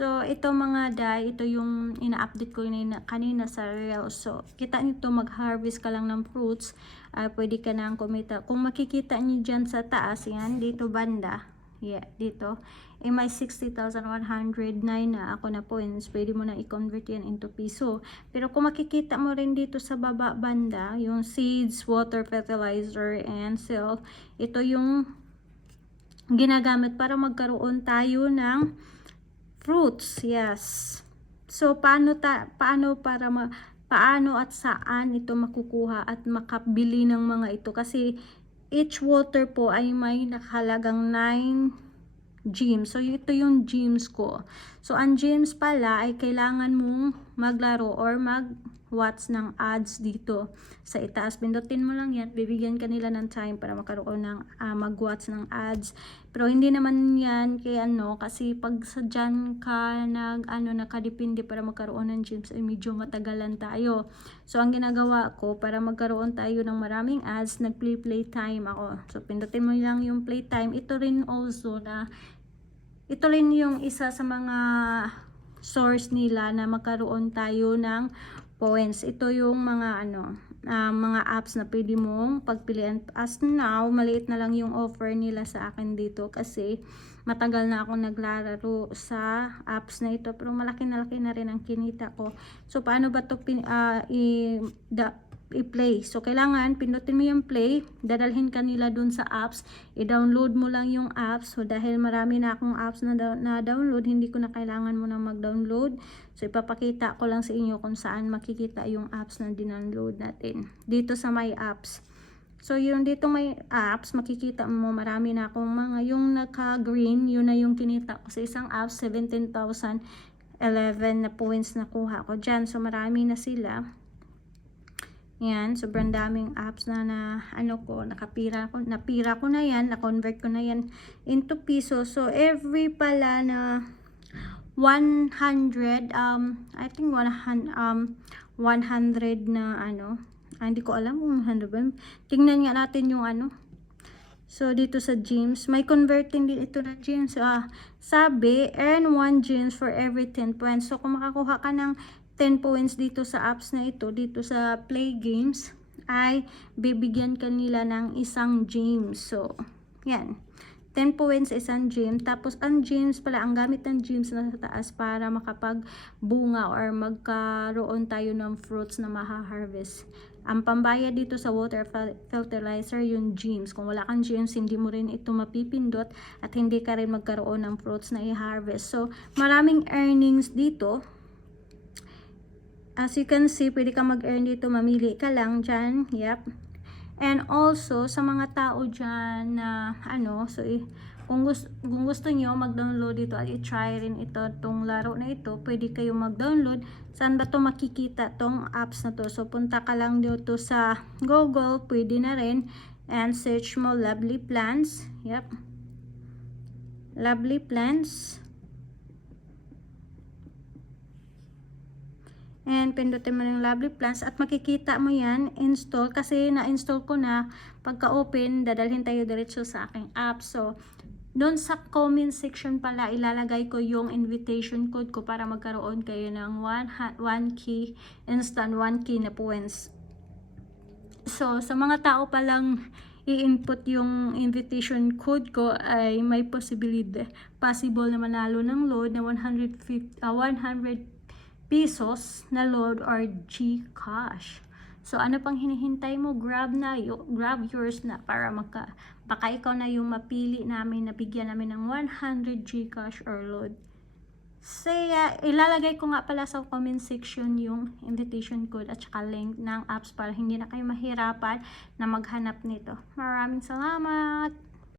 So, ito mga day, ito yung ina-update ko kanina sa Reels. So, kita nyo to, mag-harvest ka lang ng fruits. Pwede ka nang kumita. Kung makikita nyo dyan sa taas, yan, dito banda. Yeah, dito. May 60,109 na ako na points. Pwede mo na i-convert yan into piso. Pero kung makikita mo rin dito sa baba banda, yung seeds, water, fertilizer, and sell, ito yung ginagamit para magkaroon tayo ng fruits. Yes. So paano at saan ito makukuha at makabili ng mga ito, kasi each water po ay may nakahalagang 9 gems. So ito yung gems ko. So ang gems pala ay kailangan mong maglaro or mag-watch ng ads dito sa itaas. Pindutin mo lang yan, bibigyan ka nila ng time para magkaroon ng mag-watch ng ads. Pero hindi naman yan kaya kasi pag sa dyan ka nakadepende para magkaroon ng gems ay medyo matagalan tayo. So ang ginagawa ko para magkaroon tayo ng maraming ads, nag-play time ako. So pindutin mo lang yung play time. Ito rin yung isa sa mga source nila na magkaroon tayo ng points. Ito yung mga mga apps na pwede mong pagpilian. As now, maliit na lang yung offer nila sa akin dito kasi matagal na ako naglalaro sa apps na ito, pero malaki na rin ang kinita ko. So paano ba to i-play? So kailangan pindutin mo yung play, dadalhin ka nila dun sa apps, i-download mo lang yung apps. So dahil marami na akong apps na download, hindi ko na kailangan mo na mag-download. So ipapakita ko lang sa inyo kung saan makikita yung apps na dinownload natin dito sa my apps. So yung dito may apps, makikita mo marami na akong mga, yung naka-green, yun na yung kinita ko sa isang app, 17,011 na points na kuha ko dyan. So marami na sila. Yan, sobrang daming apps na napira ko na yan, na-convert ko na yan into piso. So every pala na 100, I think 100 na hindi ko alam kung 100 ba. Tingnan nga natin yung So dito sa gems, may converting din ito na gems. Sabi, earn 1 gems for every 10 points. So kung makakuha ka ng 10 points dito sa apps na ito, dito sa play games, ay bibigyan ka nila ng isang gem. So, yan. 10 points isang gem. Tapos, ang gems pala, ang gamit ng gems na sa taas para makapagbunga or magkaroon tayo ng fruits na maha-harvest. Ang pambayad dito sa water fertilizer, yung gems. Kung wala kang gems, hindi mo rin ito mapipindot at hindi ka rin magkaroon ng fruits na i-harvest. So, maraming earnings dito. As you can see, pwede ka mag-earn dito, mamili ka lang dyan. Yep. And also, sa mga tao dyan na so kung gusto nyo mag-download dito at i-try rin itong laro na ito, pwede kayo mag-download. Saan ba to makikita tong apps na to? So punta ka lang dito sa Google, pwede na rin, and search mo Lovely Plants. Yep. Lovely Plants. And pindutin mo yung Lovely Plants at makikita mo yan, install, kasi na-install ko na. Pagka-open, dadalhin tayo diretso sa aking app. So, doon sa comment section pala, ilalagay ko yung invitation code ko para magkaroon kayo ng 1K instant 1K na points. So, sa mga tao palang i-input yung invitation code ko ay may possible na manalo ng load na 100 pesos na load or GCash. So ano pang hinihintay mo? Grab yours na para baka ikaw na yung mapili namin na bigyan namin ng 100 GCash or load. So ilalagay ko nga pala sa comment section yung invitation code at saka link ng apps para hindi na kayo mahirapan na maghanap nito. Maraming salamat!